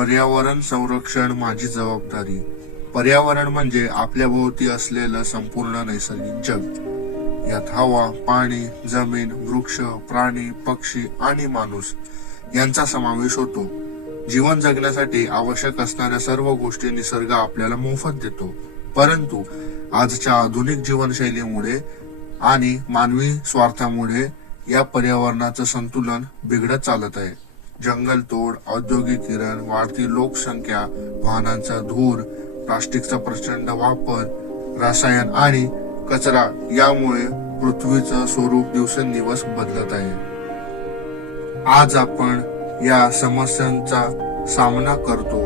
पर्यावरण संरक्षण माझी जबाबदारी. पर्यावरण म्हणजे आपल्या भोवती असलेलं संपूर्ण नैसर्गिक जग. यात हवा पाणी जमीन वृक्ष प्राणी पक्षी आणि माणूस यांचा समावेश होतो. जीवन जगण्यासाठी आवश्यक असणाऱ्या सर्व गोष्टी निसर्ग आपल्याला मोफत देतो. परंतु आजच्या आधुनिक जीवनशैलीमुळे आणि मानवी स्वार्थामुळे या पर्यावरणाचं संतुलन बिघडत चालत आहे. जंगलतोड औद्योगिकीकरण वाढती लोकसंख्या वाहनांचा धूर प्लास्टिकचा प्रचंड वापर रसायन आणि कचरा यामुळे पृथ्वीचं स्वरूप दिवसेंदिवस बदलत आहे. आज आपण या समस्यांचा सामना करतो.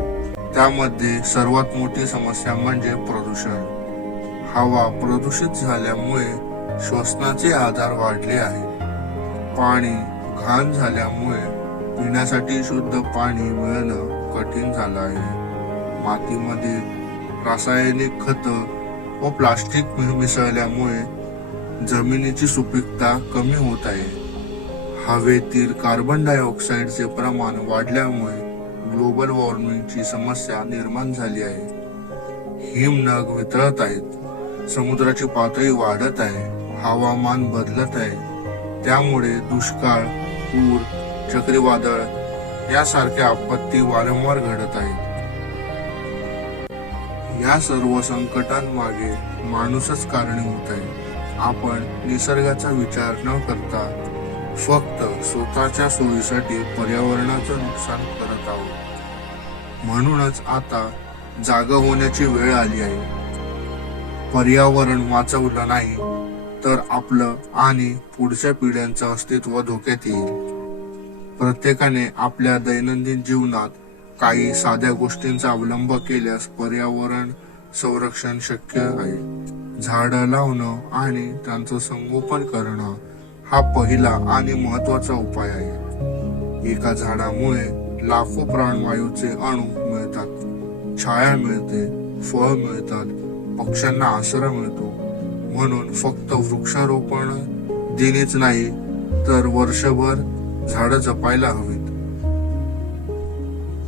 त्यामध्ये सर्वात मोठी समस्या म्हणजे प्रदूषण. हवा प्रदूषित झाल्यामुळे श्वसनाचे आजार वाढले आहेत पाणी घाण झाल्यामुळे पिण्यासाठी शुद्ध पाणी मिळणं कठीण झालं आहे. मातीमध्ये रासायनिक खत व प्लास्टिक मिसळल्यामुळे जमिनीची सुपीकता कमी होत आहे. हवेतील कार्बन डायऑक्साईडचे प्रमाण वाढल्यामुळे ग्लोबल वॉर्मिंगची समस्या निर्माण झाली आहे. हिमनग वितळत आहेत. समुद्राची पातळी वाढत आहे. हवामान बदलत आहे. त्यामुळे दुष्काळ पूर चक्रीवादळ यासारख्या आपत्ती वारंवार घडत आहेत. या सर्व संकटांमागे माणूसच कारणीभूत आहे. आपण निसर्गाचा विचार न करता फक्त स्वतःच्या सोयीसाठी पर्यावरणाचं नुकसान करत आहोत. म्हणूनच आता जागा होण्याची वेळ आली आहे. पर्यावरण वाचवलं नाही तर आपलं आणि पुढच्या पिढ्यांचं अस्तित्व धोक्यात येईल. प्रत्येकाने आपल्या दैनंदिन जीवनात काही साध्या गोष्टींचा अवलंब केल्यास पर्यावरण संरक्षण शक्य आहे. झाडं लावणं आणि त्यांचं संगोपन करणं हा पहिला आणि महत्त्वाचा उपाय आहे. एका झाडामुळे लाखो प्राणवायूचे अणू मिळतात. छाया मिळते फळ मिळतात पक्ष्यांना आसरा मिळतो. म्हणून फक्त वृक्षारोपण दिनीच नाही तर वर्षभर झाडं जपायला हवीत.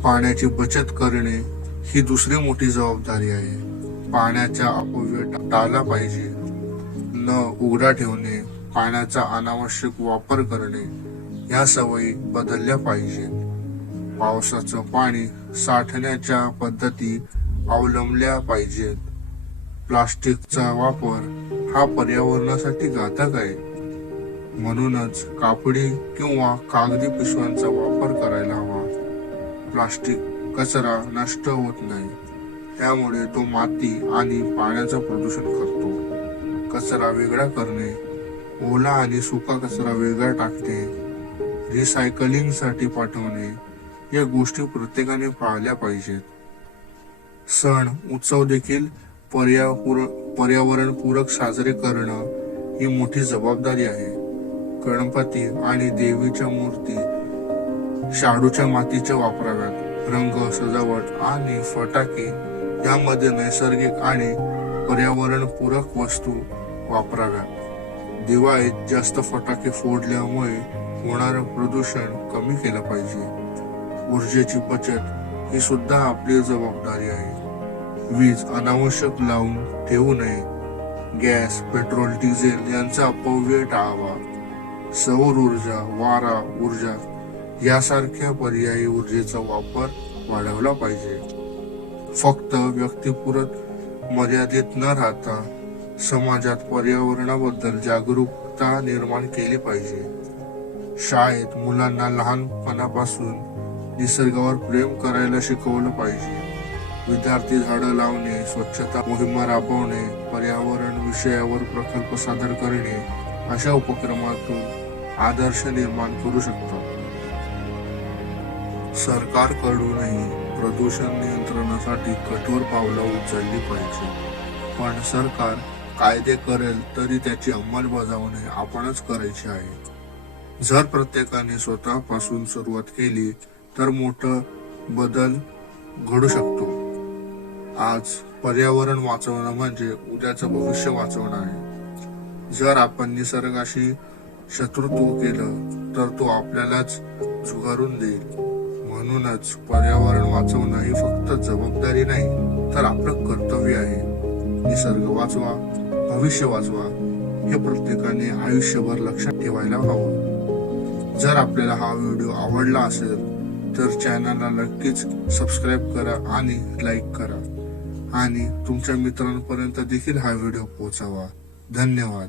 पाण्याची बचत करणे ही दुसरी मोठी जबाबदारी आहे. पाण्याचा अपव्यय टाळला पाहिजे. न उघडा ठेवणे पाण्याचा अनावश्यक वापर करणे या सवयी बदलल्या पाहिजेत. पावसाचं पाणी साठण्याच्या पद्धती अवलंबल्या पाहिजेत. प्लास्टिकचा वापर हा पर्यावरणासाठी घातक आहे. म्हणूनच कापडी किंवा कागदी पिशव्यांचा वापर करायला हवा. प्लास्टिक कचरा नष्ट होत नाही. त्यामुळे तो माती आणि पाण्याचं प्रदूषण करतो. कचरा वेगळा करणे ओला आणि सुका कचरा वेगळा टाकणे रिसायकलिंगसाठी पाठवणे या गोष्टी प्रत्येकाने पाळल्या पाहिजेत. सण उत्सव देखील पर्यापूर पर्यावरण पूरक साजरे करणं ही मोठी जबाबदारी आहे. गणपती आणि देवीच्या मूर्ती शाडूच्या मातीच्या वापराव्यात. रंग सजावट आणि फटाके यामध्ये नैसर्गिक आणि पर्यावरण पूरक वस्तू वापराव्यात. दिवाळीत जास्त फटाके फोडल्यामुळे होणारं प्रदूषण कमी केलं पाहिजे. ऊर्जेची बचत ही सुद्धा आपली जबाबदारी आहे. वीज अनावश्यक लावून ठेवू नये. गॅस पेट्रोल डिझेल यांचा अपव्यय टाळावा. सौर ऊर्जा वारा ऊर्जा यासारख्या पर्यायी ऊर्जेचा वापर वाढवला पाहिजे. फक्त व्यक्तिपुरत मर्यादित न राहता समाजात पर्यावरणाबद्दल जागरूकता निर्माण केली पाहिजे. शाळेत मुलांना लहानपणापासून निसर्गावर प्रेम करायला शिकवलं पाहिजे. विद्यार्थी झाडं लावणे स्वच्छता मोहिमा राबवणे पर्यावरण विषयावर प्रकल्प सादर करणे अशा उपक्रमातून आदर्श निर्माण करू शकतात सरकारकडूनही प्रदूषण नियंत्रणासाठी कठोर पावलं उचलली पाहिजे. पण सरकार कायदे करेल तरी त्याची अंमलबजावणी आपणच करायची आहे. जर प्रत्येकाने स्वतःपासून सुरुवात केली तर मोठं बदल घडू शकतो. आज पर्यावरण वाचवणं म्हणजे उद्याचं भविष्य वाचवणं आहे. जर आपण निसर्गाशी शत्रुत्व केलं तर तो आपल्यालाच झुगारून देईल. म्हणूनच पर्यावरण वाचवणं ही फक्त जबाबदारी नाही तर आपलं कर्तव्य आहे. निसर्ग वाचवा भविष्य वाचवा हे प्रत्येकाने आयुष्यभर लक्षात ठेवायला हवं. जर आपल्याला हा व्हिडिओ आवडला असेल तर चॅनलला नक्कीच सबस्क्राईब करा आणि लाईक करा. आणि तुमच्या मित्रांपर्यंत देखील हा व्हिडिओ पोहोचावा. धन्यवाद.